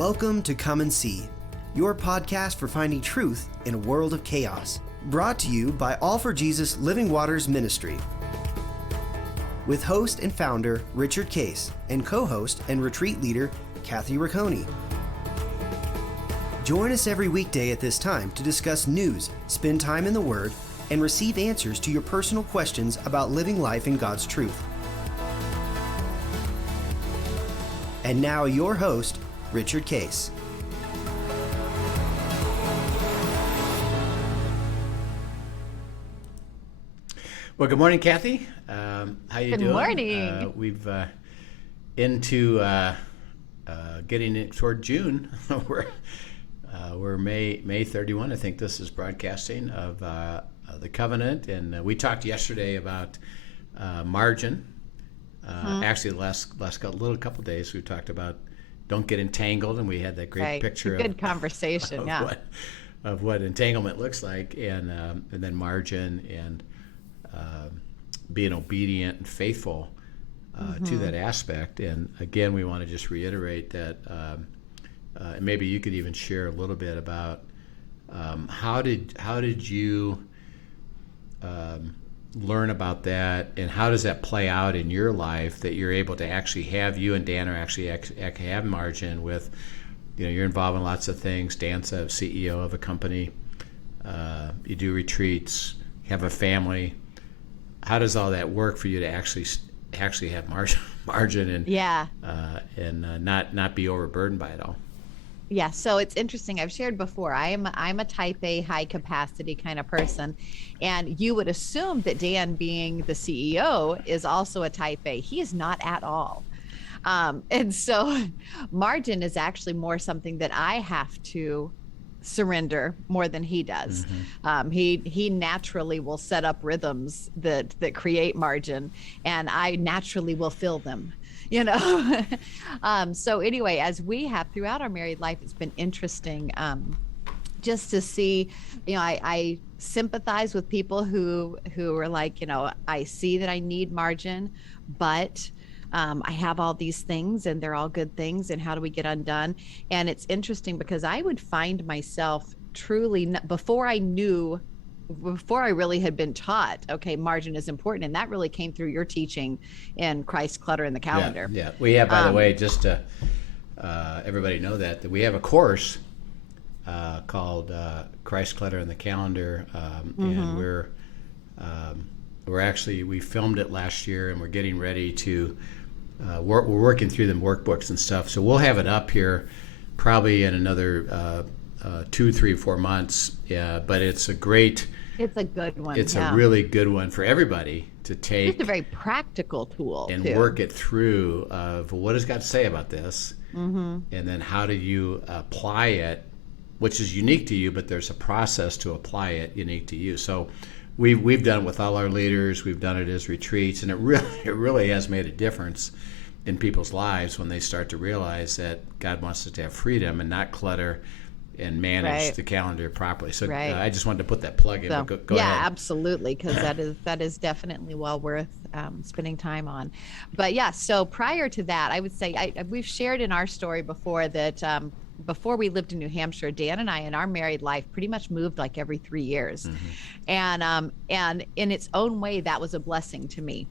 Welcome to Come and See, your podcast for finding truth in a world of chaos. Brought to you by All for Jesus Living Waters Ministry. With host and founder Richard Case and co-host and retreat leader Kathy Ricconi. Join us every weekday at this time to discuss news, spend time in the Word, and receive answers to your personal questions about living life in God's truth. And now your host, Richard Case. Well, good morning, Kathy. How you doing? Good morning. We've into getting it toward June. we're May 31. I think this is broadcasting of the covenant, and we talked yesterday about margin. Actually, the last couple days we talked about don't get entangled, and we had that great picture. Good conversation, of what entanglement looks like, and then margin and being obedient and faithful to that aspect. And again, we want to just reiterate that, and maybe you could even share a little bit about how did you learn about that, and how does that play out in your life that you're able to actually have, you and Dan are actually have margin with, you're involved in lots of things. Dan's a CEO of a company. You do retreats, have a family. How does all that work for you to actually have margin and not be overburdened by it all? Yeah, so it's interesting. I've shared before, I'm a type A high capacity kind of person, and you would assume that Dan, being the CEO, is also a type A. He is not at all. And so margin is actually more something that I have to surrender more than he does. He naturally will set up rhythms that create margin, and I naturally will fill them. So anyway, as we have throughout our married life, it's been interesting just to see, I sympathize with people who are like, I see that I need margin, but I have all these things and they're all good things, and how do we get undone? And it's interesting because I would find myself truly, before I really had been taught, okay, margin is important. And that really came through your teaching in Christ, Clutter, and the Calendar. Yeah. We have, by the way, just to everybody know that we have a course called Christ, Clutter, and the Calendar. And we filmed it last year, and we're getting ready to, we're working through them workbooks and stuff. So we'll have it up here probably in another 2, 3, 4 months. Yeah, but it's a good one. It's a really good one for everybody to take. It's a very practical tool and work it through of what does God say about this, and then how do you apply it, which is unique to you, but there's a process to apply it unique to you. So we've done it with all our leaders. We've done it as retreats, and it really has made a difference in people's lives when they start to realize that God wants us to have freedom and not clutter and manage the calendar properly. So I just wanted to put that plug in. So, go ahead. Yeah, absolutely, because that is definitely well worth spending time on. But yeah, so prior to that, I would say we've shared in our story before that before we lived in New Hampshire, Dan and I in our married life pretty much moved like every 3 years. And in its own way, that was a blessing to me.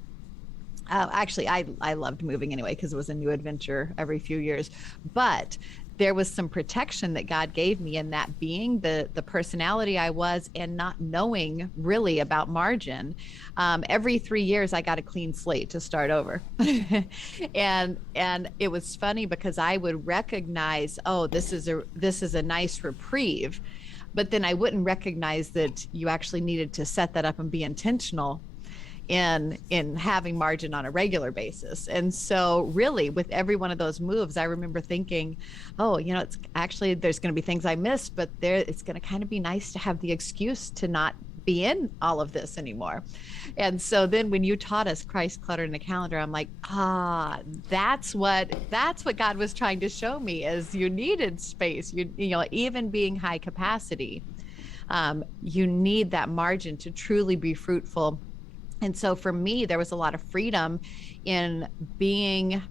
Actually, I loved moving anyway, because it was a new adventure every few years. But there was some protection that God gave me in that, being the personality I was and not knowing really about margin. Every 3 years, I got a clean slate to start over. and it was funny because I would recognize, oh, this is a nice reprieve, but then I wouldn't recognize that you actually needed to set that up and be intentional in having margin on a regular basis. And so really with every one of those moves, I remember thinking, oh, it's actually, there's going to be things I missed, but it's going to kind of be nice to have the excuse to not be in all of this anymore. And so then when you taught us Christ, Clutter, and the Calendar, I'm like, that's what God was trying to show me, is you needed space. Even being high capacity, you need that margin to truly be fruitful. And so for me, there was a lot of freedom in being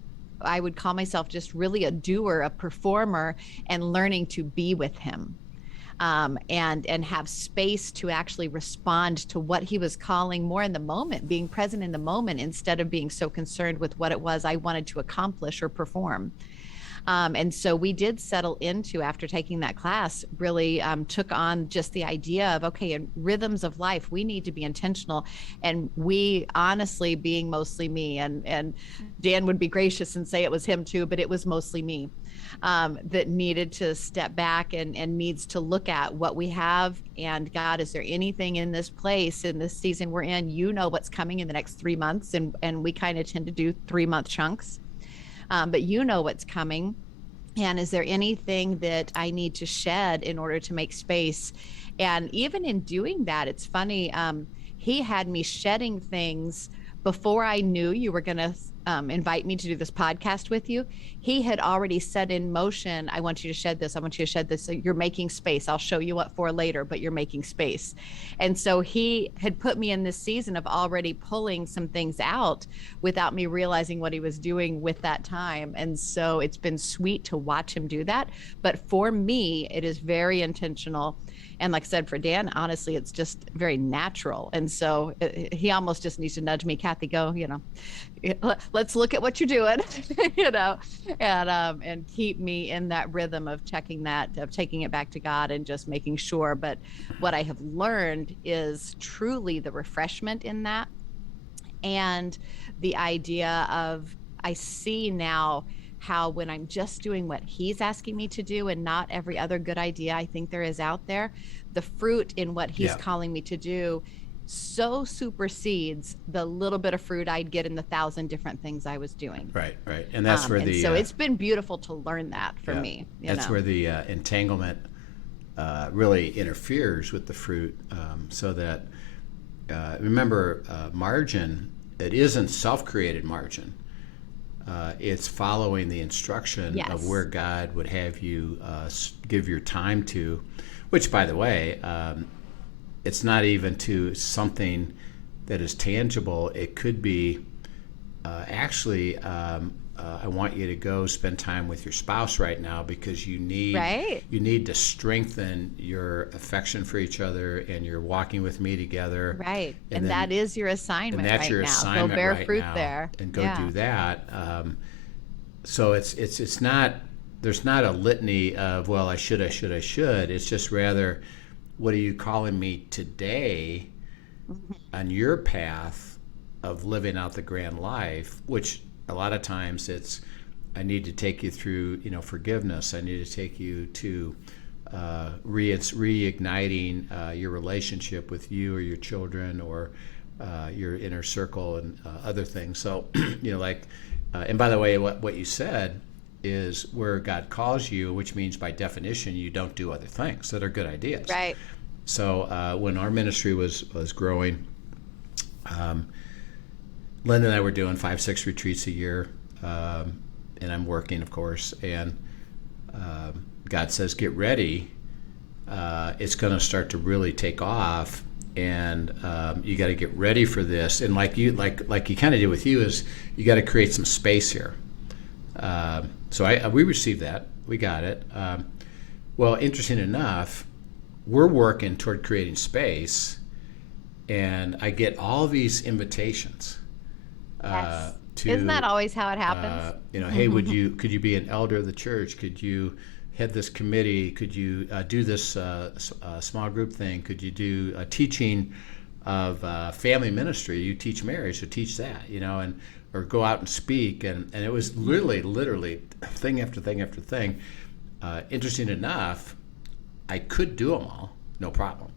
I would call myself just really a doer, a performer, and learning to be with him. And have space to actually respond to what he was calling more in the moment, being present in the moment instead of being so concerned with what it was I wanted to accomplish or perform. And so we did settle into, after taking that class, really took on just the idea of, okay, in rhythms of life, we need to be intentional. And we honestly, being mostly me, and Dan would be gracious and say it was him too, but it was mostly me, that needed to step back and needs to look at what we have. And God, is there anything in this place, in this season we're in? You know what's coming in the next 3 months. And we kind of tend to do 3-month chunks. But you know what's coming. And is there anything that I need to shed in order to make space? And even in doing that, it's funny, he had me shedding things before I knew you were going to invite me to do this podcast with you. He had already set in motion, I want you to shed this. I want you to shed this. So you're making space. I'll show you what for later, but you're making space. And so he had put me in this season of already pulling some things out without me realizing what he was doing with that time. And so it's been sweet to watch him do that. But for me, it is very intentional. And like I said, for Dan, honestly, it's just very natural. And so he almost just needs to nudge me, Kathy, go, let's look at what you're doing, and keep me in that rhythm of checking that, of taking it back to God and just making sure. But what I have learned is truly the refreshment in that, and the idea of, I see now how when I'm just doing what he's asking me to do and not every other good idea I think there is out there, the fruit in what he's calling me to do so supersedes the little bit of fruit I'd get in the 1,000 different things I was doing. Right. And that's where so it's been beautiful to learn that for me. That's where the entanglement really interferes with the fruit, so that, remember, margin, it isn't self-created margin. It's following the instruction of where God would have you give your time to, which, by the way, it's not even to something that is tangible. It could be, I want you to go spend time with your spouse right now because you need to strengthen your affection for each other, and you're walking with me together. Right. And then, that is your assignment and that's right your now. assignment go bear right fruit now, there. and go do that. So it's not, there's not a litany of, well, I should. It's just rather, what are you calling me today on your path of living out the grand life, which a lot of times it's, I need to take you through, forgiveness. I need to take you to reigniting your relationship with you or your children or your inner circle and other things. So, and by the way, what you said is where God calls you, which means by definition you don't do other things that are good ideas. Right. So when our ministry was growing, Linda and I were doing 5-6 retreats a year, and I'm working, of course, and God says, get ready. It's going to start to really take off, and you got to get ready for this. And like you kind of did with you, is you got to create some space here. So we received that. We got it. Well, interesting enough, we're working toward creating space, and I get all these invitations. Yes. Isn't that always how it happens? Hey, could you be an elder of the church? Could you head this committee? Could you do this small group thing? Could you do a teaching of family ministry? You teach marriage, so teach that, or go out and speak. And it was literally thing after thing after thing. Interesting enough, I could do them all, no problem.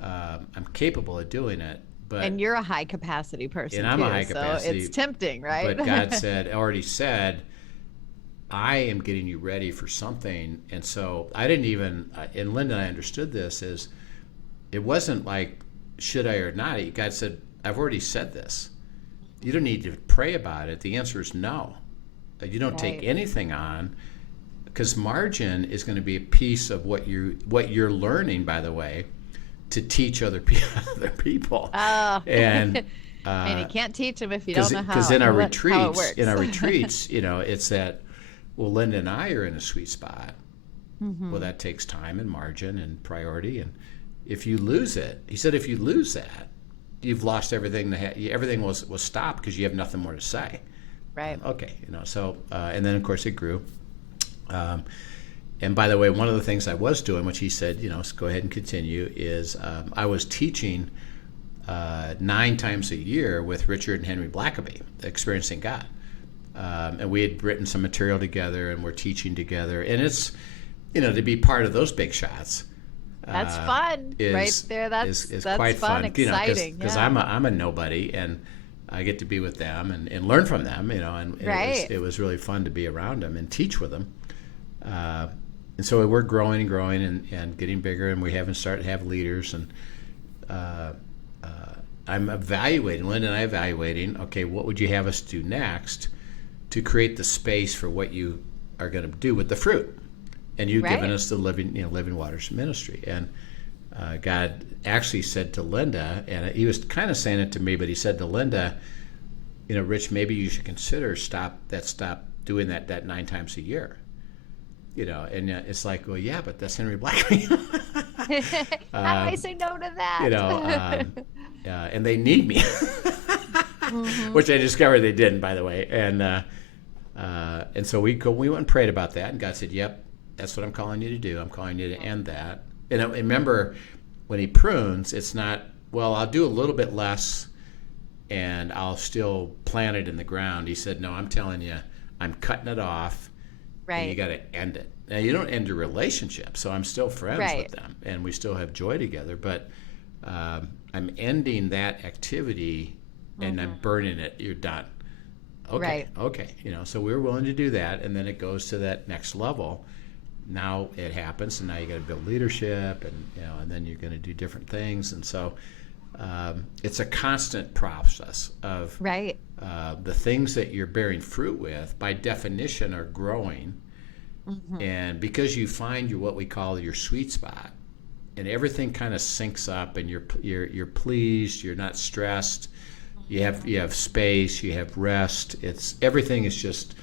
I'm capable of doing it. And you're a high capacity person, and I'm too, a high capacity. So it's tempting, right? But God already said, I am getting you ready for something. And so I didn't even, and Linda and I understood this, is it wasn't like, should I or not? God said, I've already said this. You don't need to pray about it. The answer is no. You don't take anything on, because margin is going to be a piece of what you're learning, by the way, to teach other people. Oh. And And you can't teach them if you don't know how, because how it works. in our retreats, it's that, well, Linda and I are in a sweet spot. Well, that takes time and margin and priority. And if you lose it, he said, if you lose that, you've lost everything. Everything was stopped because you have nothing more to say. Right. Okay. So, and then of course it grew. And by the way, one of the things I was doing, which he said, go ahead and continue, is I was teaching 9 times a year with Richard and Henry Blackaby, Experiencing God. And we had written some material together and we're teaching together. And it's, to be part of those big shots. That's fun, right there. That's quite fun, exciting. Because I'm a nobody, and I get to be with them and learn from them, and right. it was really fun to be around them and teach with them. And so we're growing and growing and getting bigger, and we haven't started to have leaders. And I'm evaluating, Linda and I evaluating, okay, what would you have us do next to create the space for what you are going to do with the fruit? And you've given us the Living Waters ministry. And God actually said to Linda, and he was kind of saying it to me, but he said to Linda, Rich, maybe you should consider stop doing that 9 times a year. And it's like, well, yeah, but that's Henry Blackaby. How do I say no to that? And they need me, which I discovered they didn't, by the way. And so we went and prayed about that, and God said, yep, that's what I'm calling you to do. I'm calling you to end that. And I remember, when he prunes, it's not, well, I'll do a little bit less and I'll still plant it in the ground. He said, no, I'm telling you, I'm cutting it off. Right. And you got to end it. Now, you don't end your relationship, so I'm still friends with them and we still have joy together, but I'm ending that activity and I'm burning it. You're done. Okay. Okay. So we were willing to do that, and then it goes to that next level. Now it happens, and now you got to build leadership, and then you're going to do different things, and so it's a constant process of the things that you're bearing fruit with, by definition, are growing, and because you find what we call your sweet spot, and everything kind of syncs up, and you're pleased, you're not stressed, you have space, you have rest. Everything is just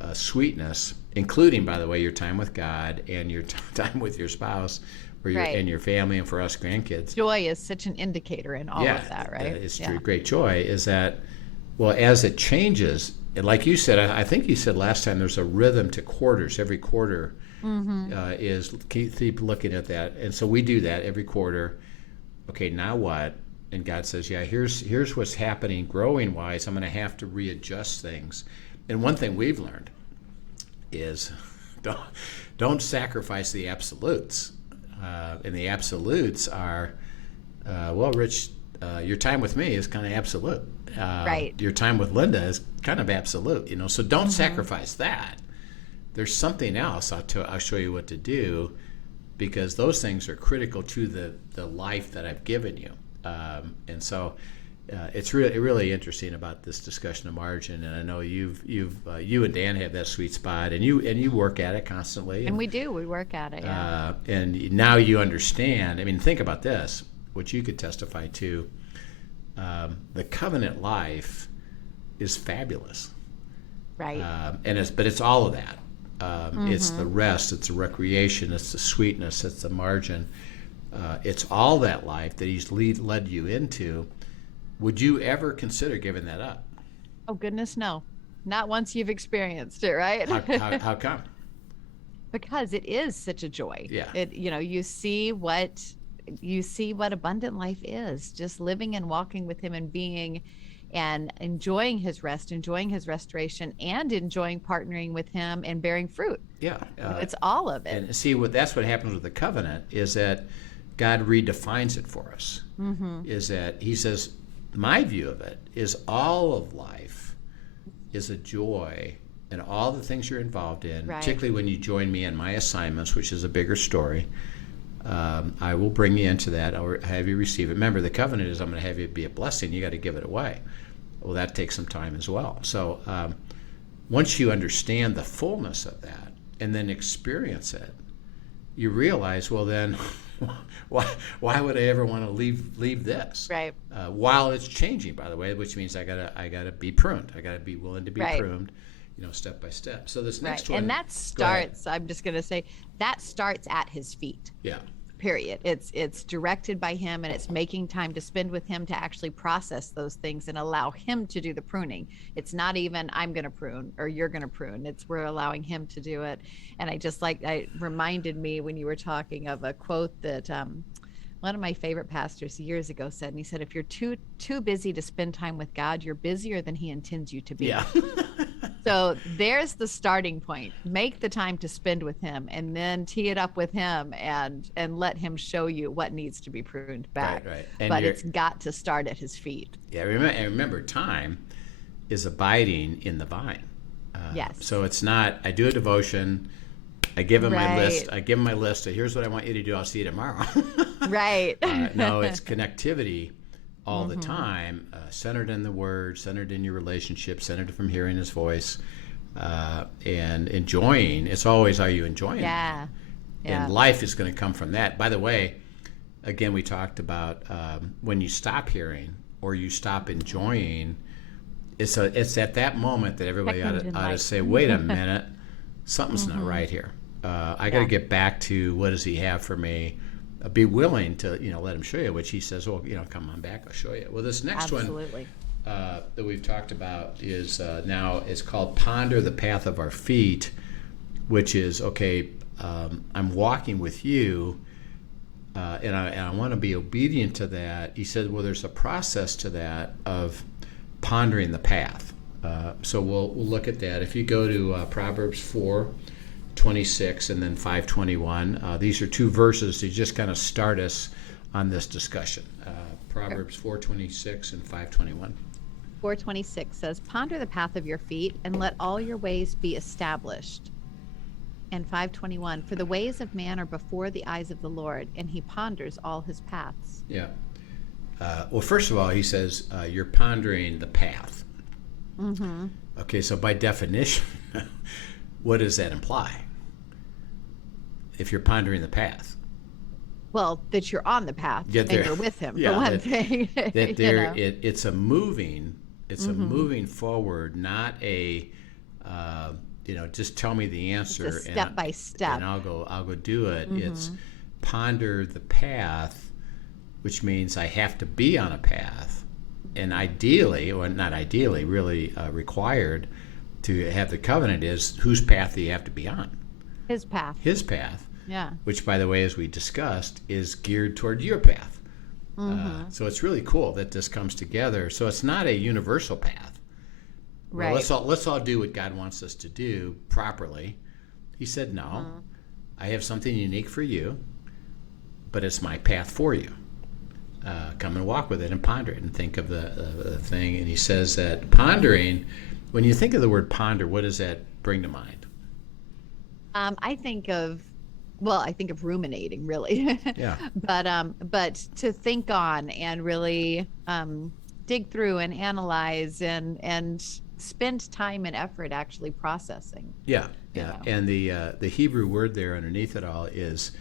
a sweetness, including, by the way, your time with God and your time with your spouse and your family, and for us, grandkids. Joy is such an indicator in all of that, right? It's true. Great joy is that, well, as it changes, and like you said, I think you said last time, there's a rhythm to quarters. Every quarter is, keep looking at that. And so we do that every quarter. Okay, now what? And God says, yeah, here's what's happening growing wise. I'm going to have to readjust things. And one thing we've learned is don't sacrifice the absolutes. And the absolutes are, well, Rich, your time with me is kind of absolute. Your time with Linda is kind of absolute, so don't sacrifice that. There's something else. I'll show you what to do, because those things are critical to the life that I've given you. And so it's really interesting about this discussion of margin, and I know you and Dan have that sweet spot, and you work at it constantly. And we work at it. Yeah. And now you understand. I mean, think about this, which you could testify to. The covenant life is fabulous, right? But it's all of that. It's the rest, it's the recreation, it's the sweetness, it's the margin. It's all that life that he's led you into. Would you ever consider giving that up? Oh, goodness, no. Not once you've experienced it, right? How come? Because it is such a joy. Yeah. You see what abundant life is, just living and walking with him and being and enjoying his rest, enjoying his restoration, and enjoying partnering with him and bearing fruit. Yeah. It's all of it. And see, that's what happens with the covenant, is that God redefines it for us. Is that he says, my view of it is all of life is a joy, and all the things you're involved in, particularly when you join me in my assignments, which is a bigger story. I will bring you into that, or have you receive it. Remember, the covenant is I'm going to have you be a blessing. You got to give it away. Well, that takes some time as well. So once you understand the fullness of that and then experience it, you realize, well, then why would I ever want to leave this? Right. While it's changing, by the way, which means I gotta be pruned. I gotta be willing to be Right. pruned, step by step. So this next Right. one, And that starts, I'm just going to say, that starts at his feet. yeah, Period. It's directed by him, and it's making time to spend with him to actually process those things and allow him to do the pruning. It's not even I'm going to prune or you're going to prune. It's we're allowing him to do it. And I reminded me when you were talking of a quote that one of my favorite pastors years ago said, and he said, if you're too busy to spend time with God, you're busier than he intends you to be. yeah. So there's the starting point. Make the time to spend with him, and then tee it up with him and let him show you what needs to be pruned back. Right. But it's got to start at his feet. Yeah, remember, time is abiding in the vine. Yes. So it's not, I do a devotion, I give him my list, Right. here's what I want you to do, I'll see you tomorrow. Right. No, it's connectivity all the time, centered in the Word, centered in your relationship, centered from hearing His voice, and enjoying. It's always, are you enjoying? Yeah. Yeah. And life is going to come from that. By the way, again, we talked about when you stop hearing or you stop enjoying, it's at that moment that everybody ought to say, wait a minute, something's not right here. I got to get back to what does He have for me. Be willing to let Him show you, which He says, well, come on back, I'll show you. Well, this next Absolutely. one that we've talked about is now it's called Ponder the Path of Our Feet, which is, okay, I'm walking with you, and I want to be obedient to that. He said, well, there's a process to that of pondering the path. So we'll look at that. If you go to Proverbs 4:26 and then 5:21, these are two verses to just kind of start us on this discussion. Proverbs 4:26 and 5:21. 4:26 says, ponder the path of your feet and let all your ways be established. And 5:21, for the ways of man are before the eyes of the Lord, and he ponders all his paths. Yeah. Well, first of all, he says you're pondering the path. Mm-hmm. Okay, so by definition, what does that imply? If you're pondering the path, Well, that you're on the path Get and there. you're with him, Yeah, for one that- thing. that you there know? it's a moving, a moving forward, not a just tell me the answer It's a step by step. and I'll go do it. It's ponder the path, which means I have to be on a path, and ideally, or not ideally, really required to have the covenant is whose path do you have to be on? His path. His path, Yeah. which, by the way, as we discussed, is geared toward your path. So it's really cool that this comes together. So it's not a universal path. Well, Right. let's all do what God wants us to do properly. He said, no, I have something unique for you, but it's my path for you. Come and walk with it and ponder it and think of the thing. And he says that pondering, when you think of the word ponder, what does that bring to mind? I think of ruminating, really. Yeah. But to think on and really dig through and analyze and spend time and effort actually processing. Yeah. know. And the Hebrew word there underneath it all is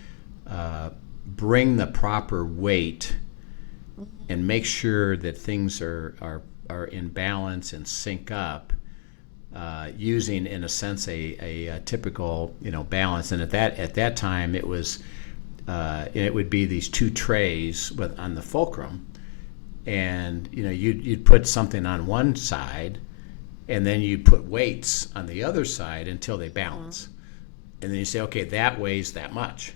bring the proper weight and make sure that things are in balance and sync up, using, in a sense, a typical balance. And at that time, it was it would be these two trays on the fulcrum, and you'd put something on one side, and then you'd put weights on the other side until they balance, and then you say, okay, that weighs that much.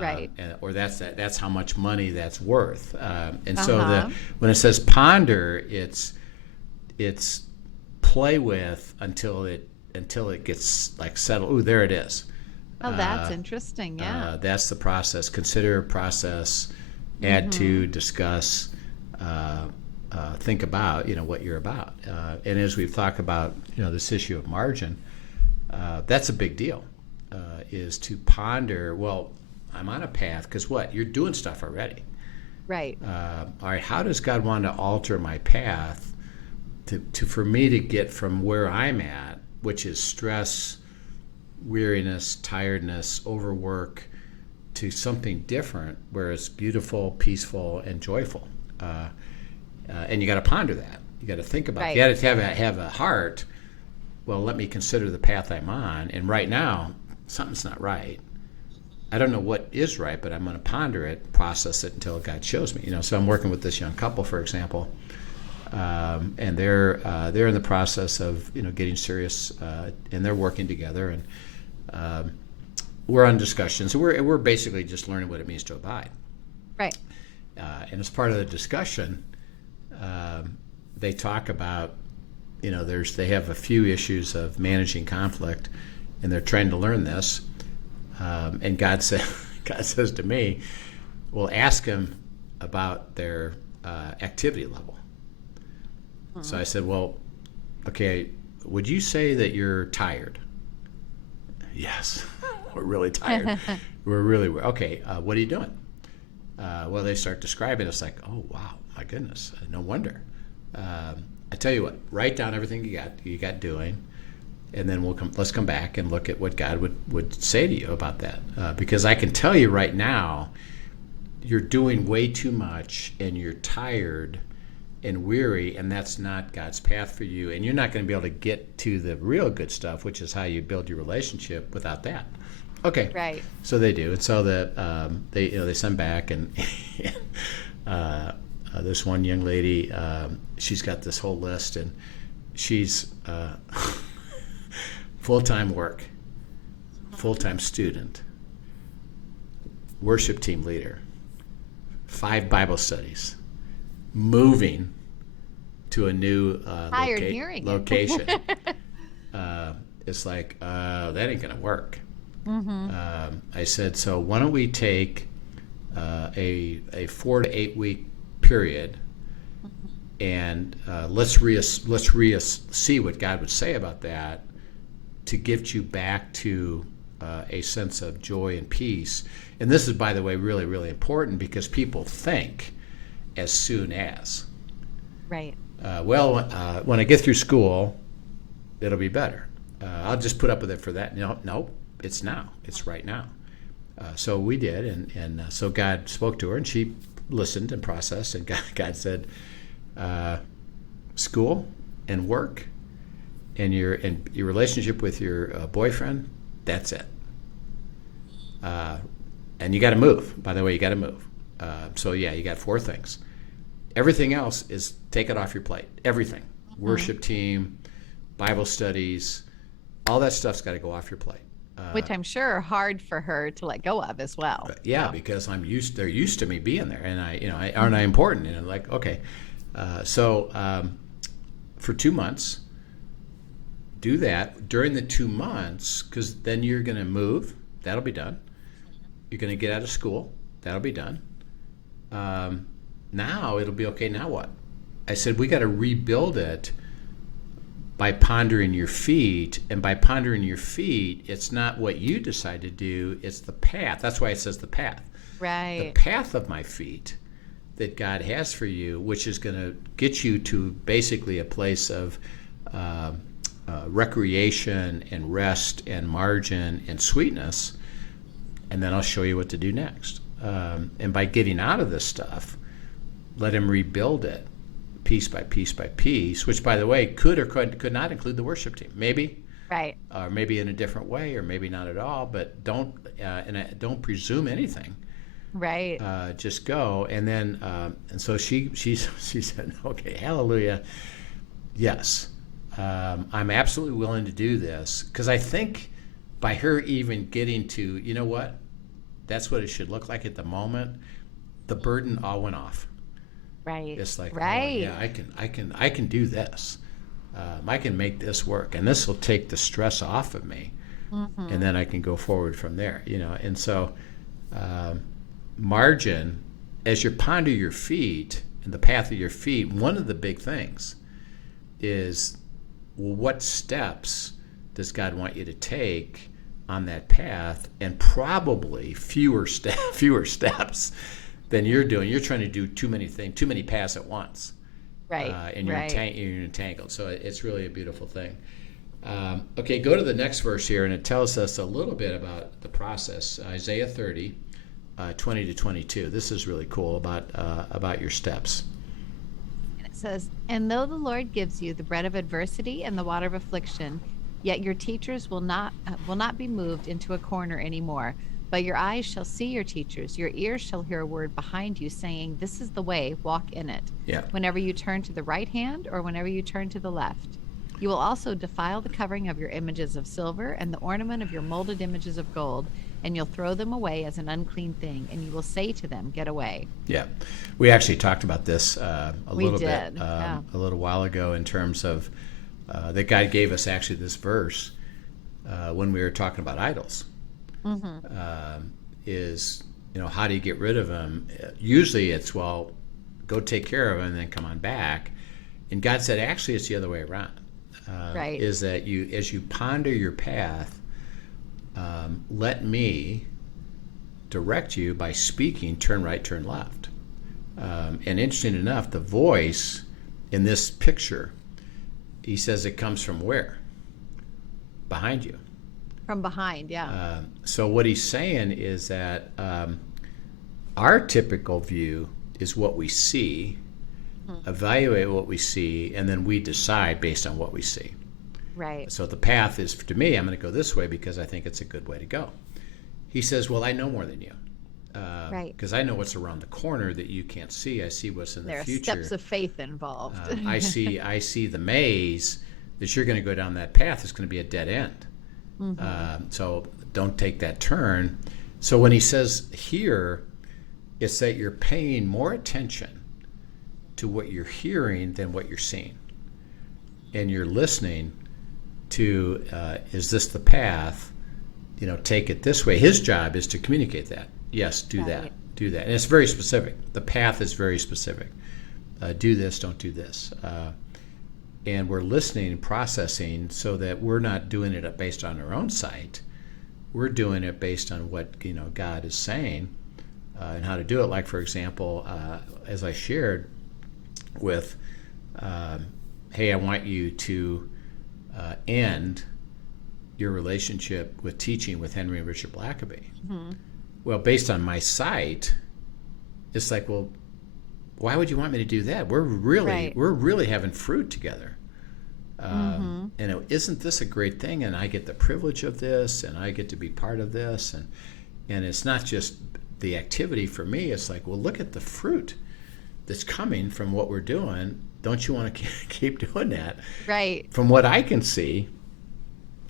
Right. Or that's how much money that's worth. And so when it says ponder, it's play with until it gets like settled. Ooh, there it is. Oh, that's interesting. Yeah. That's the process. Consider, process, add to, discuss, think about what you're about. And as we've talked about this issue of margin, that's a big deal. Is to ponder. Well, I'm on a path because what? You're doing stuff already. Right. All right, how does God want to alter my path for me to get from where I'm at, which is stress, weariness, tiredness, overwork, to something different where it's beautiful, peaceful, and joyful. And you got to ponder that. You got to think about it. You got to have a heart. Well, let me consider the path I'm on. And right now, something's not right. I don't know what is right, but I'm going to ponder it, process it until God shows me. So I'm working with this young couple, for example, and they're in the process of getting serious, and they're working together, and we're on discussions. We're basically just learning what it means to abide. Right. And as part of the discussion, they talk about they have a few issues of managing conflict, and they're trying to learn this. And God says to me, well, ask them about their activity level. So I said, well, okay, would you say that you're tired? Yes, we're really tired. Okay, what are you doing? Well, they start describing it. It's like, oh, wow, my goodness, no wonder. I tell you what, write down everything you got doing, and then let's come back and look at what God would say to you about that. Because I can tell you right now, you're doing way too much, and you're tired and weary, and that's not God's path for you. And you're not going to be able to get to the real good stuff, which is how you build your relationship, without that. Okay. Right. So they do, and so that they send back, and this one young lady, she's got this whole list, and she's full-time work, full-time student, worship team leader, 5 Bible studies, moving to a new location. It's like, that ain't going to work. I said, so why don't we take a 4 to 8 week period, and let's see what God would say about that, to get you back to a sense of joy and peace. And this is, by the way, really, really important, because people think as soon as. Right. When I get through school, it'll be better. I'll just put up with it for that. No, it's now. It's right now. So we did, and so God spoke to her, and she listened and processed, and God said, school and work and your relationship with your boyfriend, that's it. And you got to move. By the way, you got to move. So yeah, you got 4 things. Everything else is take it off your plate. Everything. Worship team, Bible studies, all that stuff's got to go off your plate. Which I'm sure are hard for her to let go of as well. Yeah, because they're used to me being there, and aren't I important? And I'm like, okay. So for 2 months, do that during the 2 months, because then you're going to move. That'll be done. You're going to get out of school. That'll be done. Now it'll be okay. Now what? I said, we got to rebuild it by pondering your feet. And by pondering your feet, it's not what you decide to do, it's the path. That's why it says the path. Right. The path of my feet that God has for you, which is going to get you to basically a place of recreation and rest and margin and sweetness. And then I'll show you what to do next. And by getting out of this stuff, let him rebuild it piece by piece by piece, which, by the way, could or could not include the worship team. Maybe. Right. Or maybe in a different way, or maybe not at all. But don't presume anything. Right. Just go. And then, and so she said, okay, hallelujah. Yes. I'm absolutely willing to do this, because I think by her even getting to, you know what, that's what it should look like at the moment, the burden all went off. Right. It's like, right. Oh, yeah, I can do this. I can make this work, and this will take the stress off of me, and then I can go forward from there. And so margin, as you ponder your feet and the path of your feet, one of the big things is, well, what steps does God want you to take on that path? And probably fewer steps than you're doing. You're trying to do too many things, too many paths at once. Right. And you're entangled. So it's really a beautiful thing. Okay, go to the next verse here, and it tells us a little bit about the process. Isaiah 30, 20 to 22. This is really cool about your steps. And it says, "And though the Lord gives you the bread of adversity and the water of affliction, yet your teachers will not be moved into a corner anymore. But your eyes shall see your teachers, your ears shall hear a word behind you saying, 'This is the way, walk in it.' Yeah. Whenever you turn to the right hand or whenever you turn to the left. You will also defile the covering of your images of silver and the ornament of your molded images of gold, and you'll throw them away as an unclean thing, and you will say to them, 'Get away.'" Yeah, we actually talked about this a little bit yeah. a little while ago in terms of that God gave us actually this verse when we were talking about idols. Is, how do you get rid of them? Usually it's, well, go take care of them and then come on back. And God said actually it's the other way around. Right. Is that as you ponder your path, let me direct you by speaking, turn right, turn left. And interesting enough, the voice in this picture, he says it comes from where? Behind you. From behind, yeah. So what he's saying is that our typical view is what we see, evaluate what we see, and then we decide based on what we see. Right. So the path is, to me, I'm going to go this way because I think it's a good way to go. He says, well, I know more than you. Right. Because I know what's around the corner that you can't see. I see what's in the future. There are steps of faith involved. I see the maze that you're going to go down that path. It's going to be a dead end. So don't take that turn. So when he says here, it's that you're paying more attention to what you're hearing than what you're seeing. And you're listening to, is this the path? Take it this way. His job is to communicate that. Yes, do that. Do that. And it's very specific. The path is very specific. Do this, don't do this. And we're listening and processing so that we're not doing it based on our own sight. We're doing it based on what God is saying and how to do it. Like, for example, as I shared with, hey, I want you to end your relationship with teaching with Henry and Richard Blackaby. Well, based on my sight, it's like, well, why would you want me to do that? We're really having fruit together. And isn't this a great thing? And I get the privilege of this, and I get to be part of this. And it's not just the activity for me. It's like, well, look at the fruit that's coming from what we're doing. Don't you want to keep doing that? Right. From what I can see,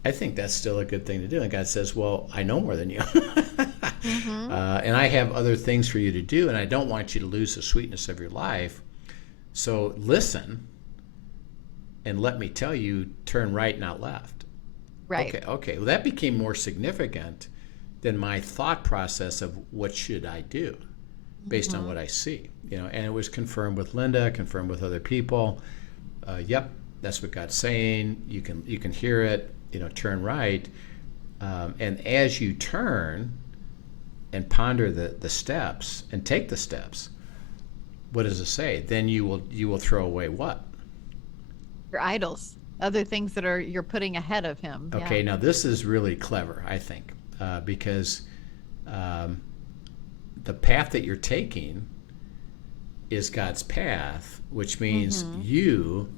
I think that's still a good thing to do. And God says, well, I know more than you. And I have other things for you to do, and I don't want you to lose the sweetness of your life. So listen, and let me tell you, turn right, not left. Right. Okay. Well, that became more significant than my thought process of what should I do based on what I see. And it was confirmed with Linda, confirmed with other people. Yep, that's what God's saying. You can hear it. Turn right. And as you turn and ponder the steps and take the steps, what does it say? Then you will throw away what? Your idols, other things that you're putting ahead of him. Okay, Now this is really clever, I think, because the path that you're taking is God's path, which means you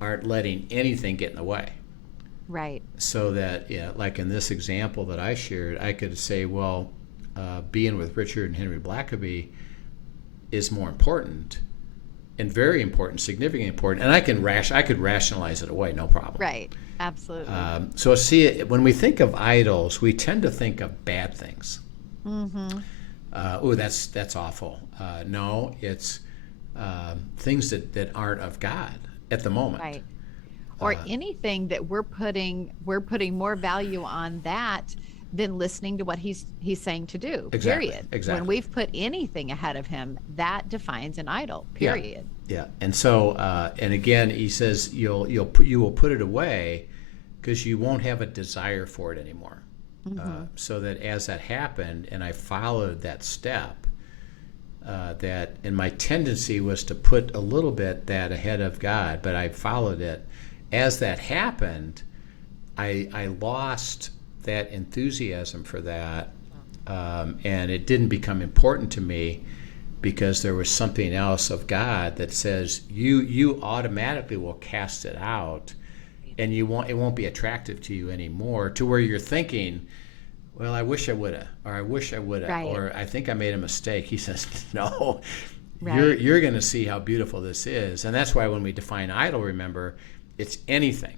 aren't letting anything get in the way. Right. So that, like in this example that I shared, I could say, well, being with Richard and Henry Blackaby is more important and very important, significantly important. And I could rationalize it away, no problem. Right. Absolutely. So see, when we think of idols, we tend to think of bad things. That's awful. No, it's things that aren't of God at the moment. Right. Or anything that we're putting more value on that than listening to what he's saying to do. Exactly. Period. Exactly. When we've put anything ahead of him, that defines an idol. Period. Yeah. And so, and again, he says you will put it away because you won't have a desire for it anymore. So that as that happened, and I followed that step, and my tendency was to put a little bit that ahead of God, but I followed it. As that happened, I lost that enthusiasm for that, and it didn't become important to me because there was something else of God that says you automatically will cast it out, and it won't be attractive to you anymore, to where you're thinking, well, I wish I would have, or I wish I would have, Right. or I think I made a mistake. He says, no, Right. you're going to see how beautiful this is. And that's why when we define idol, remember, it's anything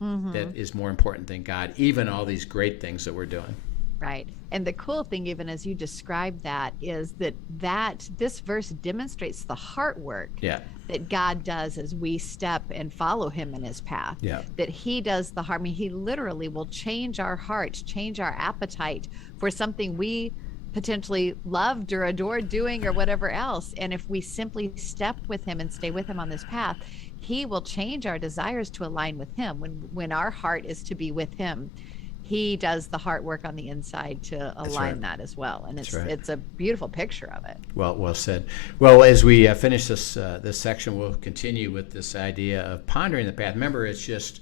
that is more important than God, even all these great things that we're doing. Right. And the cool thing, even as you described that, is that this verse demonstrates the heart work Yeah. that God does as we step and follow him in his path. Yeah. That he does the heart. I mean, he literally will change our hearts, change our appetite for something we potentially loved or adored doing or whatever else. And if we simply step with him and stay with him on this path, he will change our desires to align with him. When our heart is to be with him, he does the heart work on the inside to align that as well. And it's a beautiful picture of it. Well said. Well, as we finish this section, we'll continue with this idea of pondering the path. Remember, it's just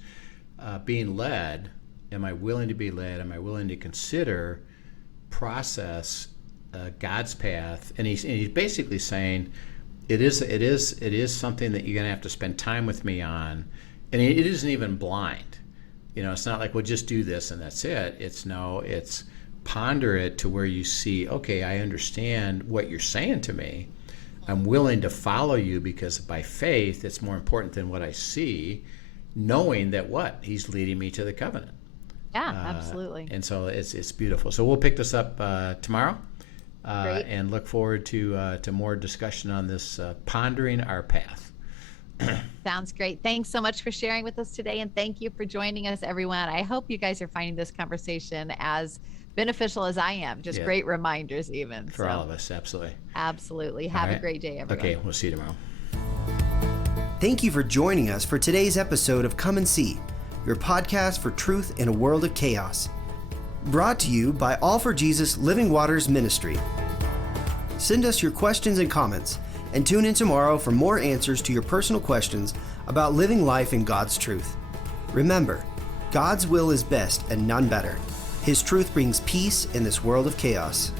being led. Am I willing to be led? Am I willing to consider, process God's path? And he's basically saying it is something that you're going to have to spend time with me on, and it isn't even blind. It's not like, well, just do this and that's it. It's ponder it to where you see, okay, I understand what you're saying to me. I'm willing to follow you because by faith, it's more important than what I see, knowing that he's leading me to the covenant. Yeah, absolutely. And so it's beautiful. So we'll pick this up tomorrow and look forward to more discussion on this pondering our path. Sounds great. Thanks so much for sharing with us today. And thank you for joining us, everyone. I hope you guys are finding this conversation as beneficial as I am. Just great reminders even. For all of us, absolutely. Absolutely. Have a great day, everyone. Okay, we'll see you tomorrow. Thank you for joining us for today's episode of Come and See, your podcast for truth in a world of chaos. Brought to you by All for Jesus Living Waters Ministry. Send us your questions and comments, and tune in tomorrow for more answers to your personal questions about living life in God's truth. Remember, God's will is best and none better. His truth brings peace in this world of chaos.